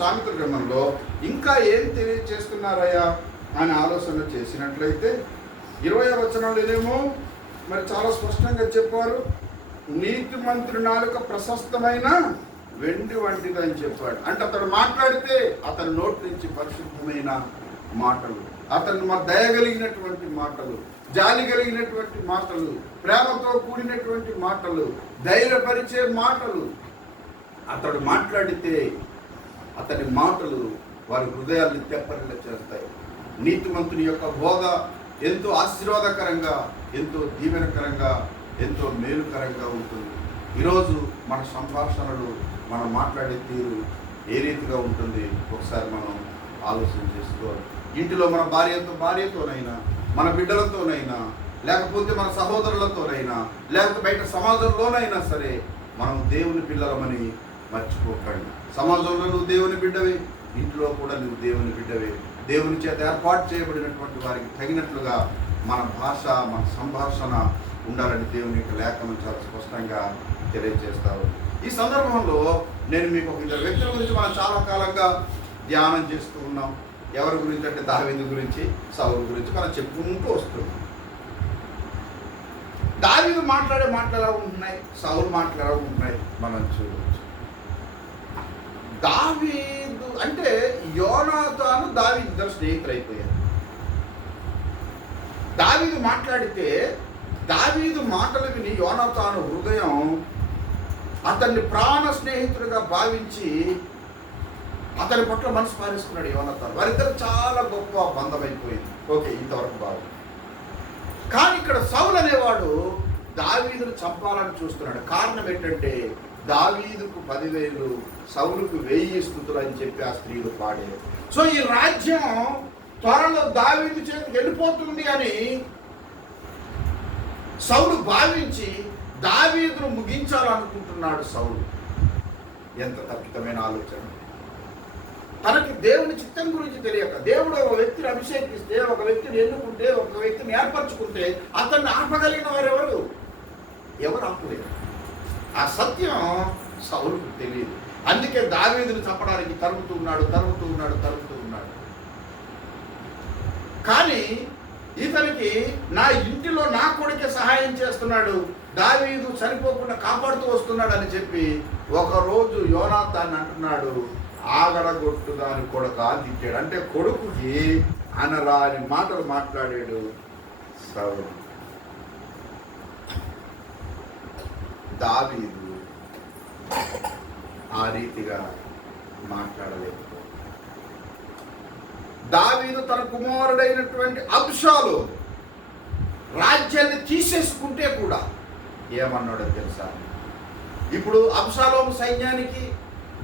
సామెతల గ్రంథంలో ఇంకా ఏం తెలియజేస్తున్నారయ్యా అని ఆలోచన చేసినట్లయితే 20వ వచనంలోనేమో మరి చాలా స్పష్టంగా చెప్పారు. నీతిమంతుడి నాలుక ప్రశస్తమైన వెండి వంటిదని చెప్పాడు. అంటే అతడు మాట్లాడితే అతని నోటి నుంచి పరిశుద్ధమైన మాటలు, అతను మరి దయగలిగినటువంటి మాటలు, జాలి కలిగినటువంటి మాటలు, ప్రేమతో కూడినటువంటి మాటలు, ధైర్యపరిచే మాటలు. అతడు మాట్లాడితే అతని మాటలు వారి హృదయాన్ని తెప్పరిల్ల చేస్తాయి. నీతిమంతుని యొక్క బోధ ఎంతో ఆశీర్వాదకరంగా, ఎంతో దీవెనకరంగా, ఎంతో మేలుకరంగా ఉంటుంది. ఈరోజు మన సంభాషణలు, మనం మాట్లాడే తీరు ఏ రీతిగా ఉంటుంది ఒకసారి మనం ఆలోచన చేసుకోవాలి. ఇంటిలో మన భార్యతోనైనా, మన బిడ్డలతోనైనా, లేకపోతే మన సహోదరులతోనైనా, లేకపోతే బయట సమాజంలోనైనా సరే మనం దేవుని పిల్లలమని మర్చిపోకండి. సమాజంలో నువ్వు దేవుని బిడ్డవే, ఇంట్లో కూడా నువ్వు దేవుని బిడ్డవే. దేవుని చేత ఏర్పాటు చేయబడినటువంటి వారికి తగినట్లుగా మన భాష, మన సంభాషణ ఉండాలని దేవుని యొక్క లేఖనం చాలా స్పష్టంగా తెలియజేస్తారు. ఈ సందర్భంలో నేను మీకు ఒక ఇద్దరు వ్యక్తుల గురించి మనం చాలా కాలంగా ధ్యానం చేస్తూ ఉన్నాం. ఎవరి గురించి అంటే దావీదు గురించి, సౌలు గురించి మనం చెప్పుకుంటూ వస్తున్నాం. దావీదు మాట్లాడే మాటలు ఎలా ఉంటున్నాయి, సౌలు మాటలు ఎలా ఉంటున్నాయి మనం చూడవచ్చు. దావీదు అంటే యోనాతాను దావీదు ఇద్దరు స్నేహితులు అయిపోయారు. దావీదు మాట్లాడితే దావీదు మాటలు విని యోనాతాను హృదయం అతన్ని ప్రాణ స్నేహితుడిగా భావించి అతని పట్ల మనసు పారేసుకున్నాడు యోనాతాను. వారిద్దరు చాలా గొప్ప బంధమైపోయింది. ఓకే, ఇంతవరకు బాగుంది. కానీ ఇక్కడ సౌలు అనేవాడు దావీదును చంపాలని చూస్తున్నాడు. కారణం ఏంటంటే దావీదుకు 10,000, సౌలుకు 1000 స్తుతులు అని చెప్పి ఆ స్త్రీలు పాడారు. సో ఈ రాజ్యం త్వరలో దావీదు చేతికి వెళ్ళిపోతుంది అని సౌలు భావించి దావీదును ముగించాలనుకుంటున్నాడు. సౌలు ఎంత తప్పితమైన ఆలోచన! తనకి దేవుని చిత్తం గురించి తెలియక, దేవుడు ఒక వ్యక్తిని అభిషేకిస్తే, ఒక వ్యక్తిని ఎన్నుకుంటే, ఒక వ్యక్తిని ఏర్పరచుకుంటే అతన్ని ఆపగలిగిన వారు ఎవరు ఆపలేరు. ఆ సత్యం సౌలుకు తెలియదు. అందుకే దావీదును చంపడానికి తరుగుతూ ఉన్నాడు. కానీ ఇతనికి నా ఇంటిలో నా కొడుకే సహాయం చేస్తున్నాడు, దావీదు చనిపోకుండా కాపాడుతూ వస్తున్నాడు అని చెప్పి ఒకరోజు యోనాతాన్ని అంటున్నాడు, ఆగడగొట్టు దాని కొడుక తిట్టాడు. అంటే కొడుకుకి అనరాని మాటలు మాట్లాడాడు సౌలు. దావీదు ఆ రీతిగా మాట్లాడలేదు. దావీదు తన కుమారుడైనటువంటి అబ్షాలోము రాజ్యాన్ని తీసేసుకుంటే కూడా ఏమన్నాడో తెలుసా? ఇప్పుడు అబ్షాలోము సైన్యానికి,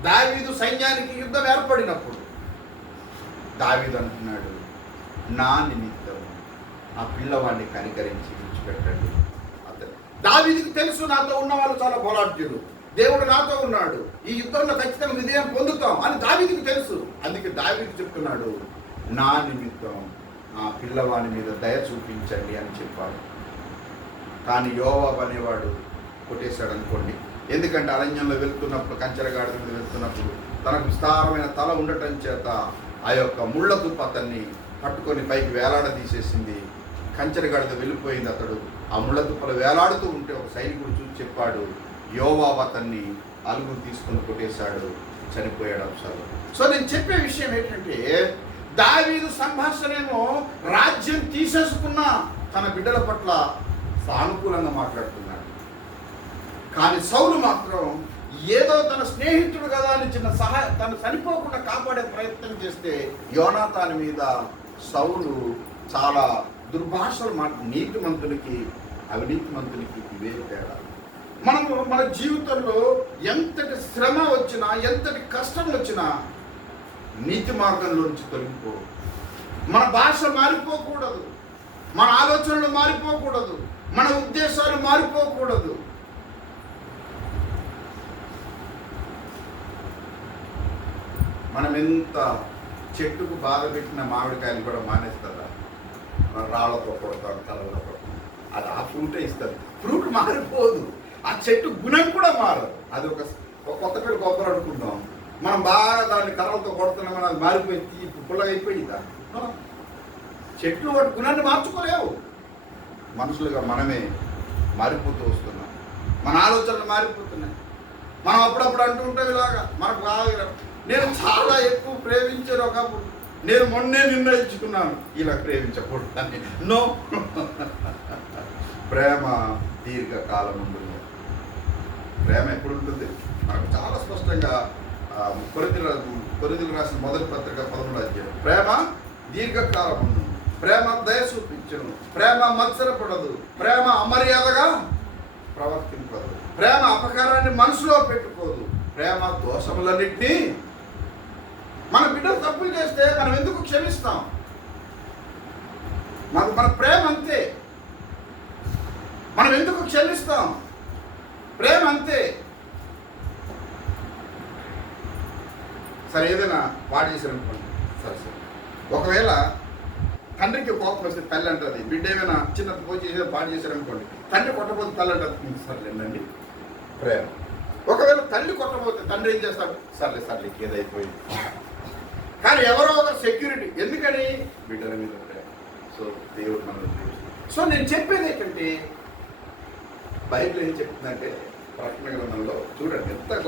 దావీదు సైన్యానికి యుద్ధం ఏర్పడినప్పుడు దావీదు అంటున్నాడు, నా నిమిత్తం ఆ పిల్లవాడిని కనికరించి విడిచిపెట్టండి. దావీదుకి తెలుసు, నాతో ఉన్న వాళ్ళు చాలా బలాఢ్యులు, దేవుడు నాతో ఉన్నాడు, ఈ యుద్ధంలో ఖచ్చితంగా విజయం పొందుతాం అని దావీదుకి తెలుసు. అందుకే దావీదు చెప్తున్నాడు, నా నిమిత్తం ఆ పిల్లవాడి మీద దయ చూపించండి అని చెప్పాడు. కానీ యోవాబు అనేవాడు కొట్టేశాడు అనుకోండి. ఎందుకంటే అరణ్యంలో వెళ్తున్నప్పుడు, కంచెరగాడి మీద వెళ్తున్నప్పుడు తనకు విస్తారమైన తల ఉండటం చేత ఆ యొక్క ముళ్ళ దుప్ప అతన్ని పట్టుకొని పైకి వేలాడదీసేసింది. కంచెరగాడితో వెళ్ళిపోయింది. అతడు ఆ ముళ్ళ దుప్పలు వేలాడుతూ ఉంటే ఒక సైనికుడు చూసి చెప్పాడు, యోవాబు అతన్ని అలుగురు తీసుకుని కొట్టేశాడు, చనిపోయాడు అబ్షాలోము. సో నేను చెప్పే విషయం ఏంటంటే, దావీదు సంభాషణేమో రాజ్యం తీసేసుకున్న తన బిడ్డల పట్ల సానుకూలంగా మాట్లాడుతున్నాడు. కానీ సౌలు మాత్రం ఏదో తన స్నేహితుడు కదా అని తను చనిపోకుండా కాపాడే ప్రయత్నం చేస్తే యోనాతాను మీద సౌలు చాలా దుర్భాషలు నీతిమంతునికి అవినీతిమంతునికి ఇవే తేడా. మనము మన జీవితంలో ఎంతటి శ్రమ వచ్చినా, ఎంతటి కష్టం వచ్చినా నీతి మార్గంలో నుంచి తొలగిపో. మన భాష మారిపోకూడదు, మన ఆలోచనలు మారిపోకూడదు, మన ఉద్దేశాలు మారిపోకూడదు. మనం ఎంత చెట్టుకు బాధ పెట్టిన మామిడికాయలు కూడా మానేస్తుందా? రాళ్లతో కొడతాం, తలతో కొడతాం, అది ఆ ఫ్రూటే ఇస్తుంది. ఫ్రూట్ మారిపోదు, ఆ చెట్టు గుణం కూడా మారదు. అది ఒక కొత్త పేరు కొబ్బరి అనుకుందాం, మనం బాగా దాన్ని కర్రలతో కొడుతున్నామని అది మారిపోయి పుల్లగా అయిపోయిందా? చెట్లు వాటి గుణాన్ని మార్చుకోలేవు. మనుషులుగా మనమే మారిపోతూ వస్తున్నాం. మన ఆలోచనలు మారిపోతున్నాయి. మనం అప్పుడప్పుడు అంటూ ఉంటాం ఇలాగా, మనకు బాగా నేను చాలా ఎక్కువ ప్రేమించాను ఒకప్పుడు, నేను మొన్నే నిర్ణయించుకున్నాను ఇలా ప్రేమించకూడదు అని. నో, ప్రేమ దీర్ఘకాలం ఉంటుంది. ప్రేమ ఎప్పుడు ఉంటుంది? మనకు చాలా స్పష్టంగా కొరింథీయులకు రాసిన మొదటి పత్రిక 11వ అధ్యాయం. ప్రేమ దీర్ఘకాలం ఉంటుంది. ప్రేమ దయ చూపించును. ప్రేమ మత్సరపడదు. ప్రేమ అమర్యాదగా ప్రవర్తింపదు. ప్రేమ అపకారాన్ని మనసులో పెట్టుకోదు. ప్రేమ దోషములన్నింటినీ, మన బిడ్డలు తప్పులు చేస్తే మనం ఎందుకు క్షమిస్తాం? మన ప్రేమ అంతే. మనం ఎందుకు క్షమిస్తాం? ప్రేమ అంతే. సరే, ఏదైనా పాడు చేశారనుకోండి, సరే, ఒకవేళ తండ్రికి కోపం వస్తే తల్లి అంటుంది, బిడ్డ ఏమైనా చిన్న పోయి చేసి పాడు చేశారనుకోండి, తండ్రి కొట్టబోతే తల్లి అంటుంది, సర్లేండి, ప్రేమ. ఒకవేళ తల్లి కొట్టబోతే తండ్రి ఏం చేస్తాడు? సర్లే ఏదైపోయింది. కానీ ఎవరో ఒక సెక్యూరిటీ, ఎందుకని? బిడ్డల మీద ప్రేమ. సో దేవుడు మనల్ని ప్రేమిస్తాడు. సో నేను చెప్పేది ఏంటంటే, బైబిల్ ఏం చెప్తుందంటే, ప్రకటన గ్రంథంలో చూడండి ఎంత గొప్ప